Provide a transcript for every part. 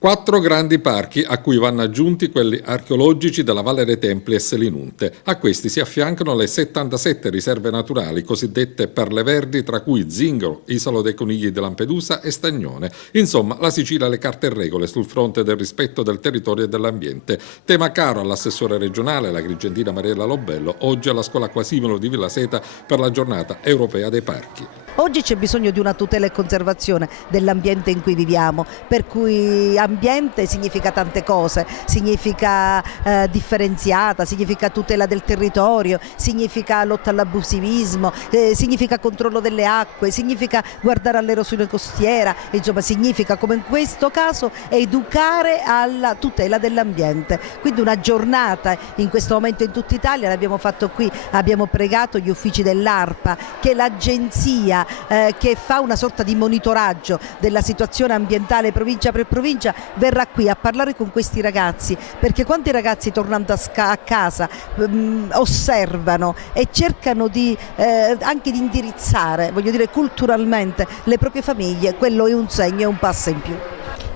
4 grandi parchi a cui vanno aggiunti quelli archeologici della Valle dei Templi e Selinunte. A questi si affiancano le 77 riserve naturali cosiddette perle verdi, tra cui Zingaro, Isola dei Conigli di Lampedusa e Stagnone. Insomma, la Sicilia ha le carte e regole sul fronte del rispetto del territorio e dell'ambiente. Tema caro all'assessore regionale, l'agrigentina Mariella Lobello, oggi alla Scuola Quasimolo di Villaseta per la giornata europea dei parchi. Oggi c'è bisogno di una tutela e conservazione dell'ambiente in cui viviamo, per cui ambiente significa tante cose, significa differenziata, significa tutela del territorio, significa lotta all'abusivismo, significa controllo delle acque, significa guardare all'erosione costiera, insomma significa, come in questo caso, educare alla tutela dell'ambiente. Quindi una giornata in questo momento in tutta Italia, l'abbiamo fatto qui, abbiamo pregato gli uffici dell'ARPA, che è l'agenzia che fa una sorta di monitoraggio della situazione ambientale provincia per provincia, verrà qui a parlare con questi ragazzi, perché quanti ragazzi tornando a casa osservano e cercano anche di indirizzare, voglio dire, culturalmente le proprie famiglie. Quello è un segno, è un passo in più.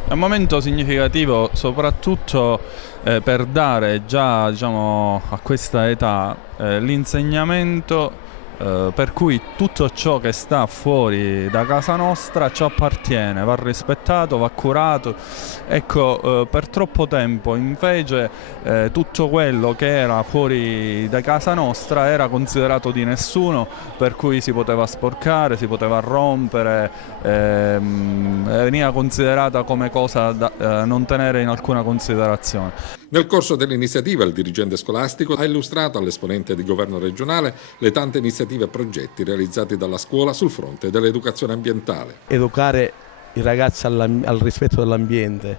È un momento significativo soprattutto per dare già, diciamo, a questa età l'insegnamento per cui tutto ciò che sta fuori da casa nostra ci appartiene, va rispettato, va curato. Ecco, per troppo tempo invece tutto quello che era fuori da casa nostra era considerato di nessuno, per cui si poteva sporcare, si poteva rompere, veniva considerata come cosa da non tenere in alcuna considerazione. Nel corso dell'iniziativa il dirigente scolastico ha illustrato all'esponente di governo regionale le tante iniziative e progetti realizzati dalla scuola sul fronte dell'educazione ambientale. Educare i ragazzi al rispetto dell'ambiente,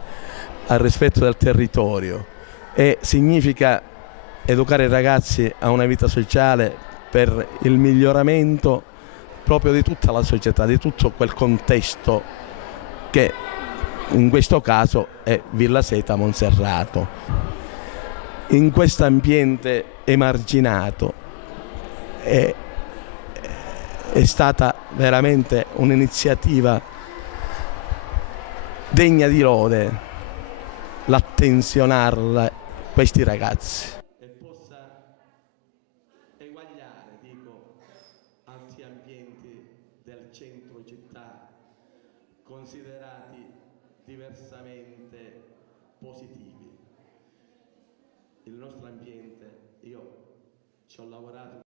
al rispetto del territorio, e significa educare i ragazzi a una vita sociale per il miglioramento proprio di tutta la società, di tutto quel contesto che in questo caso è Villaseta Monserrato. In questo ambiente emarginato è stata veramente un'iniziativa degna di lode l'attenzionarla questi ragazzi. E possa eguagliare, dico, altri ambienti del centro città considerati diversamente positivi. Il nostro ambiente, io ci ho lavorato